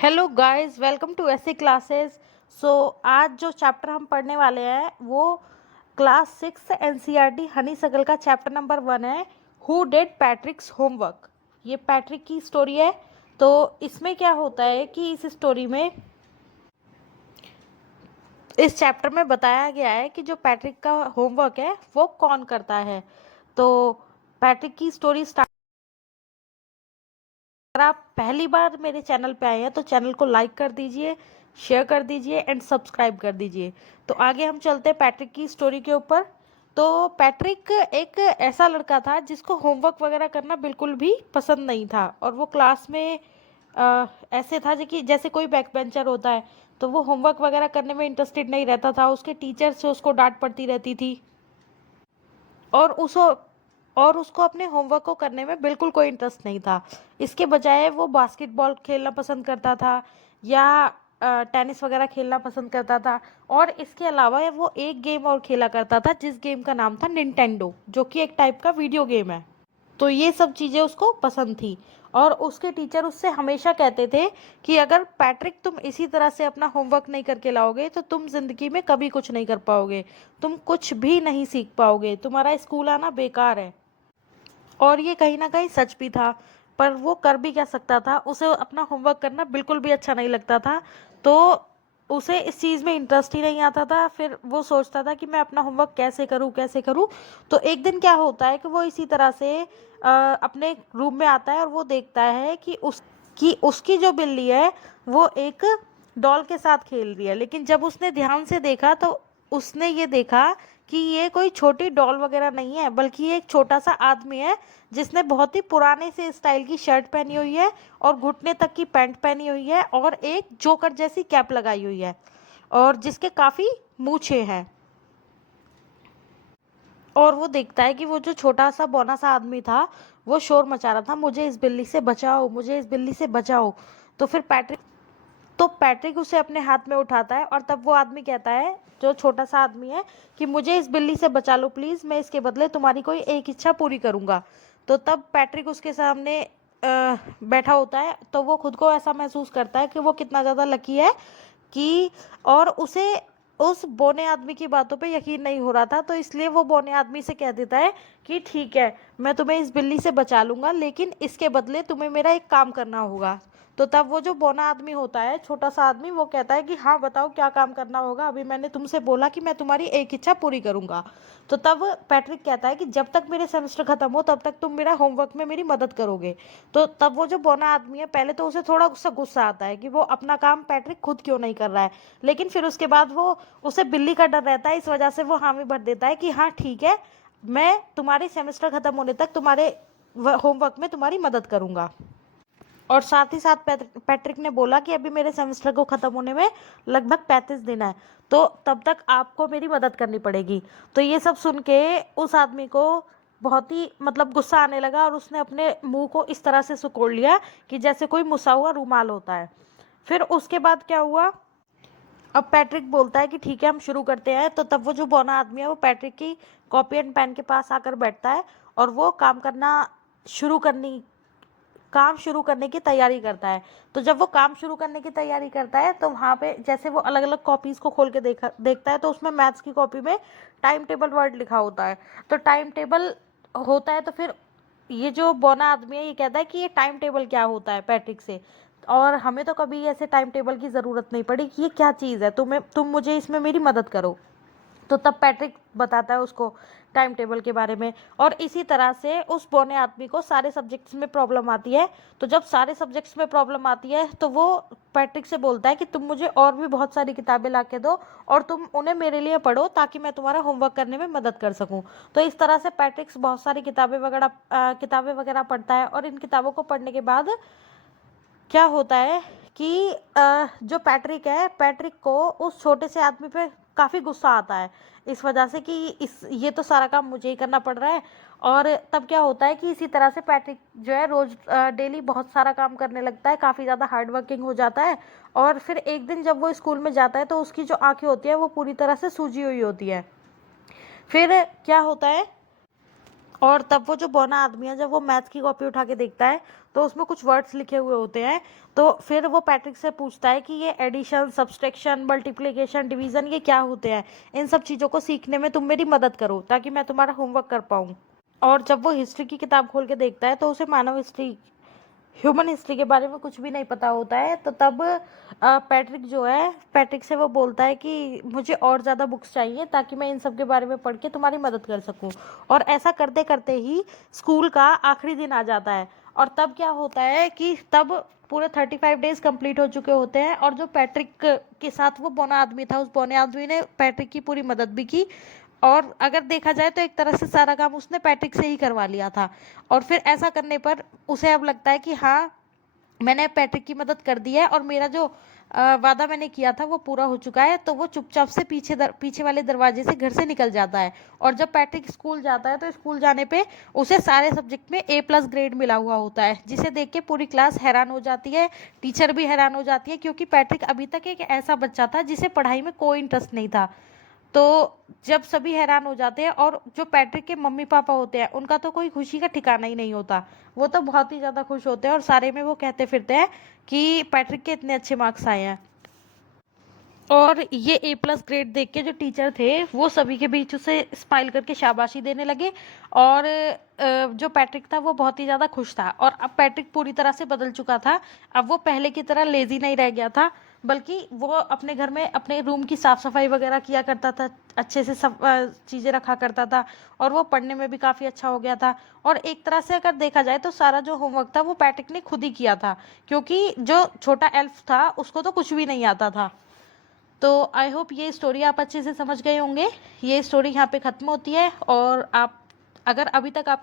Hello guys, welcome to ऐसे classes. सो आज जो चैप्टर हम पढ़ने वाले हैं वो क्लास 6 एनसीईआरटी हनी सगल का चैप्टर नंबर 1 है। Who did पैट्रिक्स homework. ये पैट्रिक की स्टोरी है। तो इसमें क्या होता है कि इस स्टोरी में, इस चैप्टर में बताया गया है कि जो पैट्रिक का होमवर्क है वो कौन करता है। तो पैट्रिक की स्टोरी स्टार्ट। अगर आप पहली बार मेरे चैनल पे आए हैं तो चैनल को लाइक कर दीजिए, शेयर कर दीजिए एंड सब्सक्राइब कर दीजिए। तो आगे हम चलते हैं पैट्रिक की स्टोरी के ऊपर। तो पैट्रिक एक ऐसा लड़का था जिसको होमवर्क वगैरह करना बिल्कुल भी पसंद नहीं था, और वो क्लास में ऐसे था कि जैसे कोई बैक बेंचर होता है, तो वो होमवर्क वगैरह करने में इंटरेस्टेड नहीं रहता था। उसके टीचर से उसको डांट पड़ती रहती थी, और उसको अपने होमवर्क को करने में बिल्कुल कोई इंटरेस्ट नहीं था। इसके बजाय वो बास्केटबॉल खेलना पसंद करता था, या टेनिस वगैरह खेलना पसंद करता था। और इसके अलावा वो एक गेम और खेला करता था जिस गेम का नाम था निंटेंडो, जो कि एक टाइप का वीडियो गेम है। तो ये सब चीज़ें उसको पसंद थी, और उसके टीचर उससे हमेशा कहते थे कि अगर पैट्रिक तुम इसी तरह से अपना होमवर्क नहीं करके लाओगे तो तुम ज़िंदगी में कभी कुछ नहीं कर पाओगे, तुम कुछ भी नहीं सीख पाओगे, तुम्हारा स्कूल आना बेकार है। और ये कहीं ना कहीं सच भी था, पर वो कर भी क्या सकता था, उसे अपना होमवर्क करना बिल्कुल भी अच्छा नहीं लगता था। तो उसे इस चीज़ में इंटरेस्ट ही नहीं आता था। फिर वो सोचता था कि मैं अपना होमवर्क कैसे करूँ कैसे करूँ। तो एक दिन क्या होता है कि वो इसी तरह से अपने रूम में आता है, और वो देखता है कि उसकी जो बिल्ली है वो एक डॉल के साथ खेल रही है। लेकिन जब उसने ध्यान से देखा तो उसने ये देखा कि ये कोई छोटी डॉल वगैरह नहीं है, बल्कि ये एक छोटा सा आदमी है जिसने बहुत ही पुराने से स्टाइल की शर्ट पहनी हुई है, और घुटने तक की पैंट पहनी हुई है, और एक जोकर जैसी कैप लगाई हुई है, और जिसके काफ़ी मूछें हैं। और वो देखता है कि वो जो छोटा सा बौना सा आदमी था वो शोर मचा रहा था, मुझे इस बिल्ली से बचाओ, मुझे इस बिल्ली से बचाओ। तो फिर पैट्रिक उसे अपने हाथ में उठाता है, और तब वो आदमी कहता है, जो छोटा सा आदमी है, कि मुझे इस बिल्ली से बचा लो प्लीज़, मैं इसके बदले तुम्हारी कोई एक इच्छा पूरी करूँगा। तो तब पैट्रिक उसके सामने बैठा होता है, तो वो खुद को ऐसा महसूस करता है कि वो कितना ज़्यादा लकी है कि, और उसे उस बौने आदमी की बातों पे यकीन नहीं हो रहा था। तो इसलिए वो बौने आदमी से कह देता है कि ठीक है, मैं तुम्हें इस बिल्ली से बचा लूँगा, लेकिन इसके बदले तुम्हें मेरा एक काम करना होगा। तो तब वो जो बौना आदमी होता है, छोटा सा आदमी, वो कहता है कि हाँ बताओ क्या काम करना होगा, अभी मैंने तुमसे बोला कि मैं तुम्हारी एक इच्छा पूरी करूँगा। तो तब पैट्रिक कहता है कि जब तक मेरे सेमेस्टर ख़त्म हो तब तक तुम मेरा होमवर्क में मेरी मदद करोगे। तो तब वो जो बौना आदमी है, पहले तो उसे थोड़ा सा गुस्सा आता है कि वो अपना काम पैट्रिक खुद क्यों नहीं कर रहा है, लेकिन फिर उसके बाद वो, उसे बिल्ली का डर रहता है, इस वजह से वो हामी भर देता है कि हाँ ठीक है, मैं तुम्हारे सेमेस्टर ख़त्म होने तक तुम्हारे होमवर्क में तुम्हारी मदद करूँगा। और साथ ही साथ पैट्रिक ने बोला कि अभी मेरे सेमेस्टर को ख़त्म होने में लगभग 35 दिन है, तो तब तक आपको मेरी मदद करनी पड़ेगी। तो ये सब सुन के उस आदमी को बहुत ही मतलब गुस्सा आने लगा, और उसने अपने मुंह को इस तरह से सिकोड़ लिया कि जैसे कोई मुसा हुआ रूमाल होता है। फिर उसके बाद क्या हुआ, अब पैट्रिक बोलता है कि ठीक है हम शुरू करते हैं। तो तब वो जो बौना आदमी है वो पैट्रिक की कॉपी एंड पेन के पास आकर बैठता है, और वो काम शुरू करने की तैयारी करता है। तो जब वो काम शुरू करने की तैयारी करता है तो वहाँ पे जैसे वो अलग अलग कॉपीज़ को खोल के देखता है, तो उसमें मैथ्स की कॉपी में टाइम टेबल वर्ड लिखा होता है। तो टाइम टेबल होता है, तो फिर ये जो बौना आदमी है ये कहता है कि ये टाइम टेबल क्या होता है पैट्रिक से, और हमें तो कभी ऐसे टाइम टेबल की ज़रूरत नहीं पड़ी, कि ये क्या चीज़ है, तुम मुझे इसमें मेरी मदद करो। तो तब पैट्रिक बताता है उसको टाइम टेबल के बारे में। और इसी तरह से उस बौने आदमी को सारे सब्जेक्ट्स में प्रॉब्लम आती है। तो जब सारे सब्जेक्ट्स में प्रॉब्लम आती है तो वो पैट्रिक से बोलता है कि तुम मुझे और भी बहुत सारी किताबें ला के दो, और तुम उन्हें मेरे लिए पढ़ो ताकि मैं तुम्हारा होमवर्क करने में मदद कर सकूं। तो इस तरह से पैट्रिक्स बहुत सारी किताबें वगैरह पढ़ता है, और इन किताबों को पढ़ने के बाद क्या होता है कि जो पैट्रिक है, पैट्रिक को उस छोटे से आदमी पे काफ़ी गुस्सा आता है, इस वजह से कि ये तो सारा काम मुझे ही करना पड़ रहा है। और तब क्या होता है कि इसी तरह से पैट्रिक जो है रोज़ डेली बहुत सारा काम करने लगता है, काफ़ी ज़्यादा हार्ड वर्किंग हो जाता है। और फिर एक दिन जब वो स्कूल में जाता है तो उसकी जो आँखें होती है वो पूरी तरह से सूजी हुई होती है। फिर क्या होता है, और तब वो जो बौना आदमी है, जब वो मैथ की कॉपी उठा के देखता है तो उसमें कुछ वर्ड्स लिखे हुए होते हैं। तो फिर वो पैट्रिक से पूछता है कि ये एडिशन, सब्सट्रैक्शन, मल्टीप्लिकेशन, डिवीजन ये क्या होते हैं, इन सब चीज़ों को सीखने में तुम मेरी मदद करो ताकि मैं तुम्हारा होमवर्क कर पाऊँ। और जब वो हिस्ट्री की किताब खोल के देखता है तो उसे मानव हिस्ट्री, ह्यूमन हिस्ट्री के बारे में कुछ भी नहीं पता होता है। तो तब पैट्रिक जो है, पैट्रिक से वो बोलता है कि मुझे और ज़्यादा बुक्स चाहिए ताकि मैं इन सब के बारे में पढ़ के तुम्हारी मदद कर सकूं। और ऐसा करते करते ही स्कूल का आखिरी दिन आ जाता है। और तब क्या होता है कि तब पूरे 35 डेज कंप्लीट हो चुके होते हैं। और जो पैट्रिक के साथ वो बौना आदमी था, उस बौने आदमी ने पैट्रिक की पूरी मदद भी की। और अगर देखा जाए तो एक तरह से सारा काम उसने पैट्रिक से ही करवा लिया था। और फिर ऐसा करने पर उसे अब लगता है कि हाँ, मैंने पैट्रिक की मदद कर दी है और मेरा जो वादा मैंने किया था वो पूरा हो चुका है। तो वो चुपचाप से पीछे वाले दरवाजे से घर से निकल जाता है। और जब पैट्रिक स्कूल जाता है तो स्कूल जाने पे उसे सारे सब्जेक्ट में A+ ग्रेड मिला हुआ होता है, जिसे देख के पूरी क्लास हैरान हो जाती है। टीचर भी हैरान हो जाती है, क्योंकि पैट्रिक अभी तक एक ऐसा बच्चा था जिसे पढ़ाई में कोई इंटरेस्ट नहीं था। तो जब सभी हैरान हो जाते हैं, और जो पैट्रिक के मम्मी पापा होते हैं उनका तो कोई खुशी का ठिकाना ही नहीं होता। वो तो बहुत ही ज़्यादा खुश होते हैं और सारे में वो कहते फिरते हैं कि पैट्रिक के इतने अच्छे मार्क्स आए हैं। और ये A+ ग्रेड देख के जो टीचर थे वो सभी के बीच उसे स्माइल करके शाबाशी देने लगे। और जो पैट्रिक था वो बहुत ही ज़्यादा खुश था। और अब पैट्रिक पूरी तरह से बदल चुका था। अब वो पहले की तरह लेज़ी नहीं रह गया था, बल्कि वो अपने घर में अपने रूम की साफ़ सफाई वगैरह किया करता था, अच्छे से सब चीज़ें रखा करता था। और वो पढ़ने में भी काफ़ी अच्छा हो गया था। और एक तरह से अगर देखा जाए तो सारा जो होमवर्क था वो पैट्रिक ने खुद ही किया था, क्योंकि जो छोटा एल्फ था उसको तो कुछ भी नहीं आता था। तो आई होप ये स्टोरी आप अच्छे से समझ गए होंगे। ये स्टोरी यहाँ पे ख़त्म होती है। और आप, अगर अभी तक आप